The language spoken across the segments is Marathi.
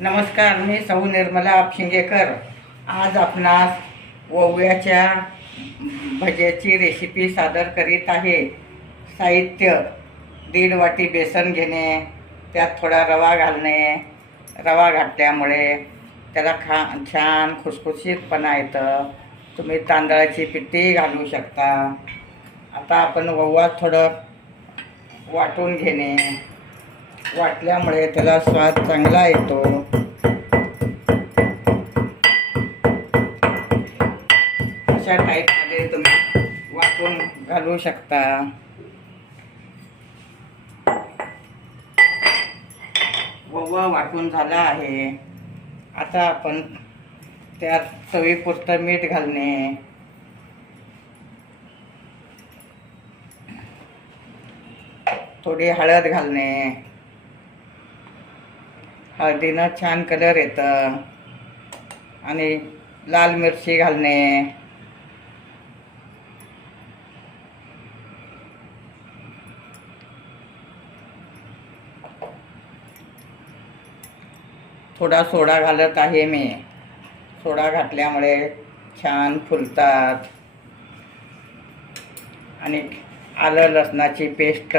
नमस्कार, मी सौ निर्मला आपशिंगेकर। आज आपणास ओव्याच्या भज्याची रेसिपी सादर करीत आहे। साहित्य: 1.5 वाटी बेसन घेणे, त्यात थोडा रवा घालणे। रवा घातल्यामुळे त्याला छान खुसखुशीतपणा येतं। तुम्ही तांदळाची पिठी घालू शकता। आता आपण ओवा थोडं वाटून घेणे, वाटल्यामुळे त्याला स्वाद चांगला येतो। अशा टाईपमध्ये तुम्ही वाटून घालू शकता। ओवा वाटून झाला आहे। आता आपण त्यात चवीपुरतं मीठ घालणे, थोडी हळद घालणे। हळदीनं छान कलर येतं। आणि लाल मिरची घालणे, थोडा सोडा घालत आहे मी। सोडा घातल्यामुळे छान फुलतात। आणि आलं लसणाची पेस्ट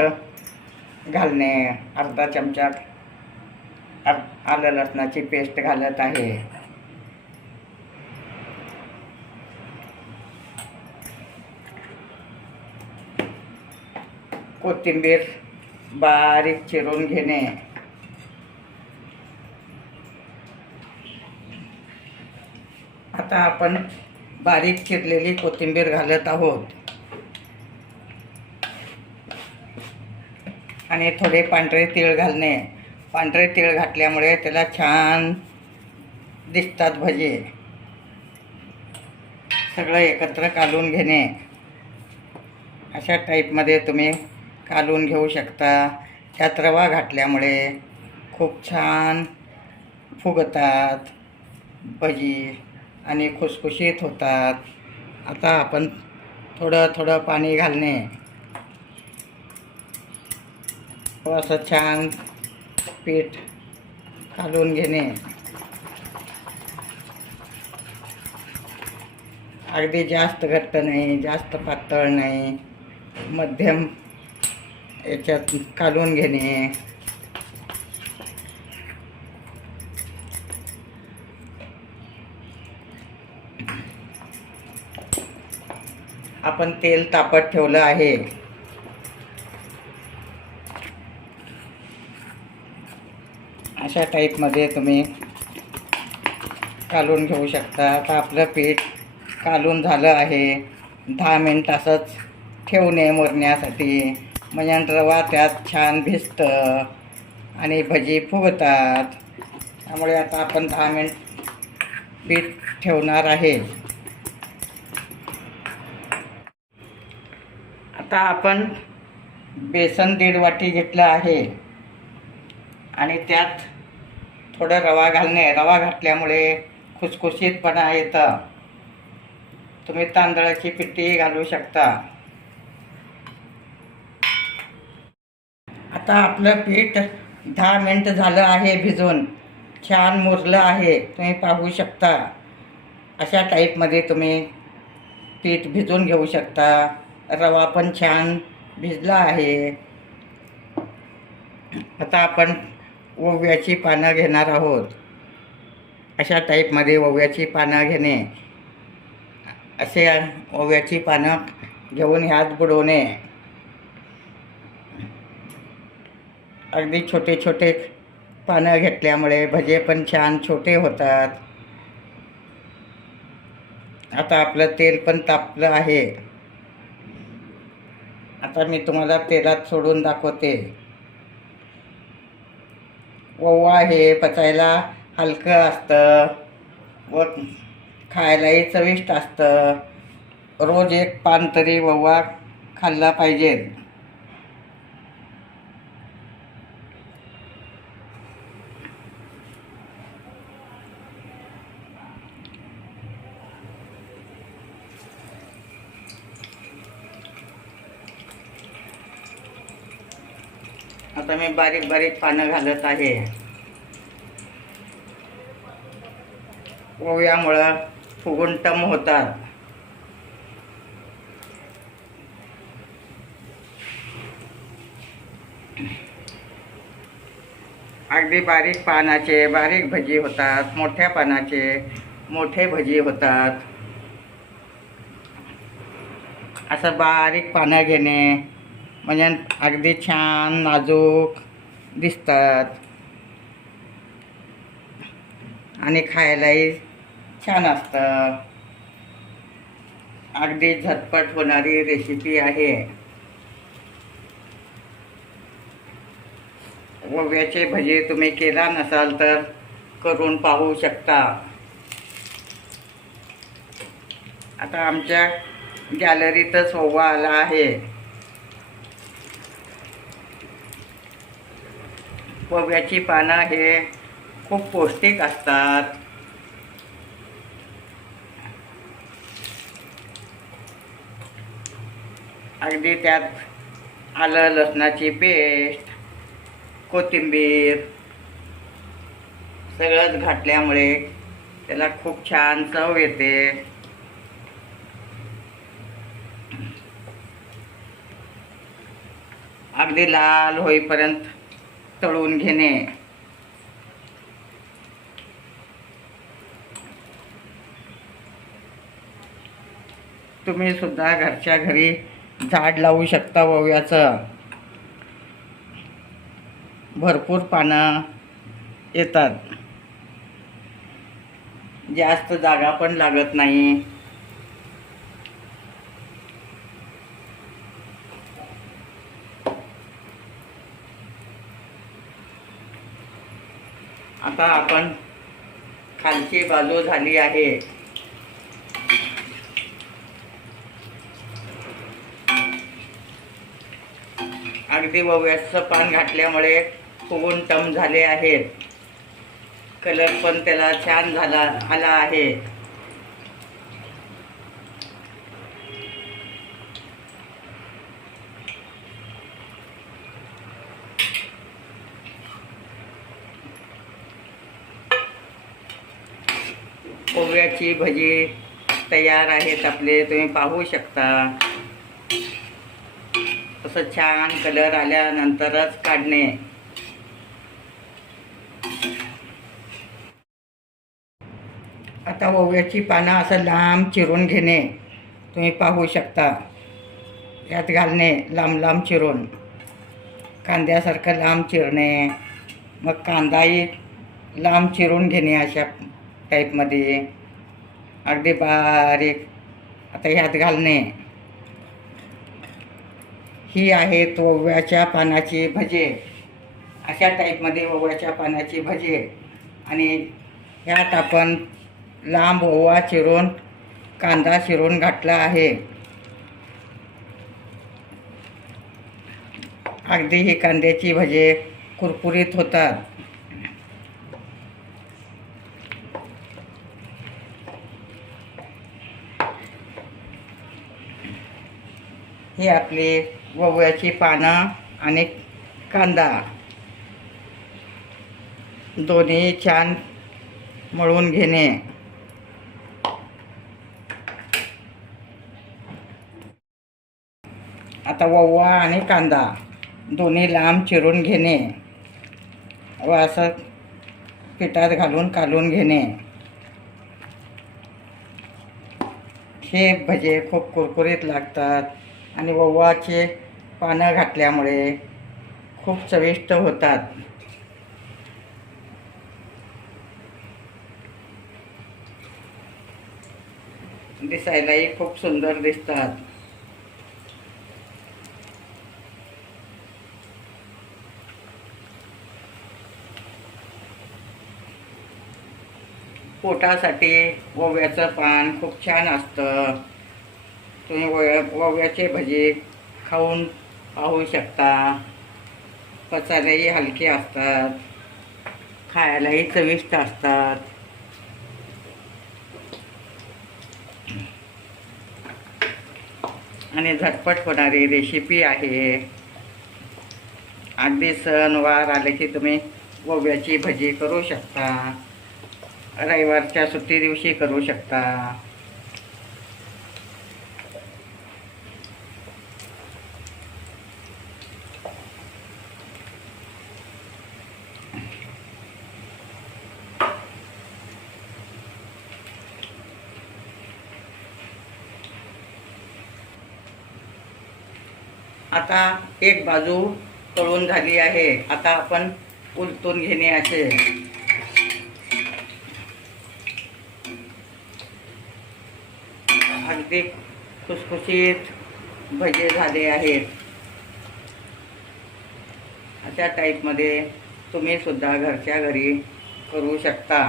घालणे, अर्धा चमचा आलं लसणाची पेस्ट घालत आहे। कोथिंबीर बारीक चिरून घेणे। आता आपण बारीक चिरलेली कोथिंबीर घालत आहोत। आणि थोडे पांढरे तीळ घालणे। पांढरे तीळ घातल्यामुळे त्याला छान दिसतात भजे। सगळं एकत्र कालून घेणे। अशा टाईपमध्ये तुम्ही कालून घेऊ शकता। त्यात रवा घातल्यामुळे खूप छान फुगतात भजी आणि खुसखुशीत होतात। आता आपण थोडं थोडं पाणी घालणे, असं छान पीठ कालून घेणे। अगदी जास्त घट्ट नाही, जास्त पातळ नाही, मध्यम याच्यात कालून घेणे। आपण तेल तापत ठेवलं आहे। अशा टाईपमध्ये तुम्ही कालून घेऊ शकता। आता आपलं पीठ कालून झालं आहे। 10 मिनिट असंच ठेवणे मुरण्यासाठी, म्हणजे रवा त्यात छान भिजतं आणि भजी फुगतात। त्यामुळे आता आपण 10 मिनिट पीठ ठेवणार आहे। आता आपण बेसन 1.5 वाटी घेतलं आहे आणि त्यात थोडं रवा घालणे। रवा घातल्यामुळे खुसखुशीतपणा येतं। तुम्ही तांदळाची पिठी घालू शकता। आता आपलं पीठ 10 मिनिट झालं आहे भिजून, छान मुरलं आहे, तुम्ही पाहू शकता। अशा टाईपमध्ये तुम्ही पीठ भिजून घेऊ शकता। रवा पण छान भिजला आहे। आता आपण ओव्याची पानं घेणार आहोत। अशा टाईपमध्ये ओव्याची पानं घेणे। असे ओव्याची पानं घेऊन ह्यात बुडवणे। अगदी छोटे छोटे पानं घेतल्यामुळे भजे पण छान छोटे होतात। आता आपलं तेल पण तापलं आहे. आता मी तुम्हाला तेलात सोडून दाखवते. ओवा हे पचायला हलकं असतं व खायलाही चविष्ट असतं. रोज एक पान तरी ओवा खाल्ला पाहिजे. आता मी बारीक बारीक पानं घालत आहे. ओव्यामुळं फुगून टम होतात. अगदी बारीक पानाचे बारीक भजी होतात, मोठ्या पानाचे मोठे भजी होतात. असं बारीक पानं घेणे म्हणजे अगदी छान नाजूक दिसतात आणि खायलाही छान असतं. अगदी झटपट होणारी रेसिपी आहे. ओव्याचे भजी तुम्ही केला नसाल तर करून पाहू शकता. आता आमच्या गॅलरीतच ओवा आला आहे. ओव्याची पानं हे खूप पौष्टिक असतात. अगदी त्यात आलं लसणाची पेस्ट, कोथिंबीर सगळंच घातल्यामुळे त्याला खूप छान चव येते. अगदी लाल होईपर्यंत तळून घेणे. तुम्ही सुद्धा घरच्या घरी झाड लावू शकता ओव्याचं. भरपूर पानं येतात. जास्त जागा पण लागत नाही. आता आपण खालची बाजू झाली आहे. अगदी ओव्याचं पान घातल्यामुळे फुगून टम झाले आहेत. कलर पण त्याला छान आला आहे. ओव्याची भजी तयार आहेत आपले. तुम्ही पाहू शकता. असं छान कलर आल्यानंतरच काढणे. आता ओव्याची पानं असं लांब चिरून घेणे. तुम्ही पाहू शकता. यात घालणे लांब लांब चिरून. कांद्यासारखं लांब चिरणे. मग कांदाही लांब चिरून घेणे अशा टाईपमध्ये अगदी बारीक. आता ह्यात घालणे. ही आहेत ओव्याच्या पानाची भजी. अशा टाईपमध्ये ओव्याच्या पानाची भजी. आणि ह्यात आपण लांब ओवा चिरून कांदा चिरून घातला आहे. अगदी ही कांद्याची भजी कुरकुरीत होतात. ही आपली ओव्याची पानं आणि कांदा दोन्ही छान मळून घेणे. आता ओवा आणि कांदा दोन्ही लांब चिरून घेणे व असं पिठात घालून कालून घेणे. हे भजे खूप कुरकुरीत लागतात आणि ओव्याचे पानं घातल्यामुळे खूप चविष्ट होतात. दिसायलाही खूप सुंदर दिसतात. पोटासाठी ओव्याचं पान खूप छान असतं. तुम्ही ओव्याचे भजी खाऊन पाहू शकता. पचायलाही हलके असतात, खायलाही चविष्ट असतात. आणि झटपट होणारी रेसिपी आहे. अगदी सणवार आले की तुम्ही ओव्याची भजी करू शकता. रविवारच्या सुट्टी दिवशी करू शकता. आता एक बाजू तळून झाली आहे. आता आपण उलटून घेणे असे. अगदी खुसखुशीत भजे झाले आहेत. अशा टाईपमध्ये तुम्ही सुद्धा घरच्या घरी करू शकता.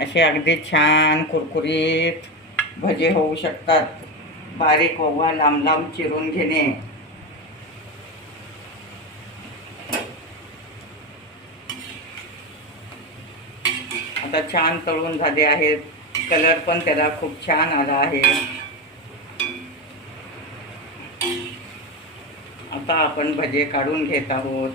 असे अगदी छान कुरकुरीत भजे होऊ शकतात. बारीक ओवा लांब लांब चिरून घेणे. आता छान तळून झाले आहेत. कलर पण त्याला खूप छान आला आहे. आता आपण भजे काढून घेत आहोत.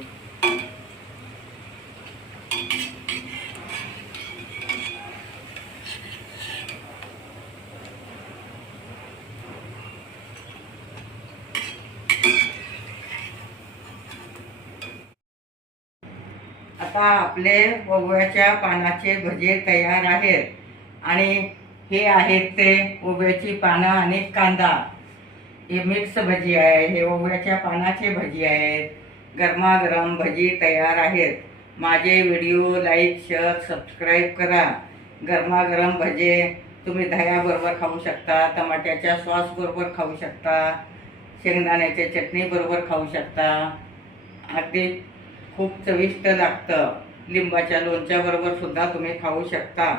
आता आपले ओव्याच्या पानाचे भजे तयार आहेत. आणि हे आहेत ते ओव्याची पानं आणि कांदा. हे मिक्स भजी आहे. हे ओव्याच्या पानाचे भजी आहेत. गरमागरम भजी तयार आहेत. माझे व्हिडिओ लाईक, शेअर, सबस्क्राईब करा. गरमागरम भजे तुम्ही दह्याबरोबर खाऊ शकता, टमाट्याच्या सॉसबरोबर खाऊ शकता, शेंगदाण्याच्या चटणीबरोबर खाऊ शकता. अगदी खूप चविष्ट लागतं. लिंबाच्या लोणच्याबरोबर सुद्धा तुम्ही खाऊ शकता.